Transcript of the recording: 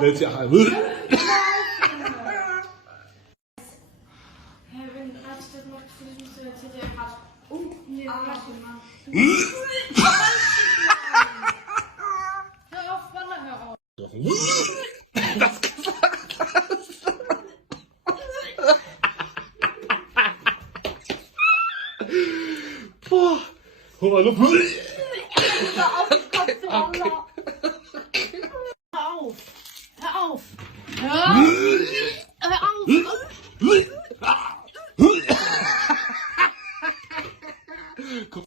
Der ist ja Wenn Arzt das macht, musst du jetzt hier hart. Nee, warte mal. Hör auf, Walla, hör auf. das gesagt hast. Boah. Hol mal Luft. Hör auf, ich kotze, Allah.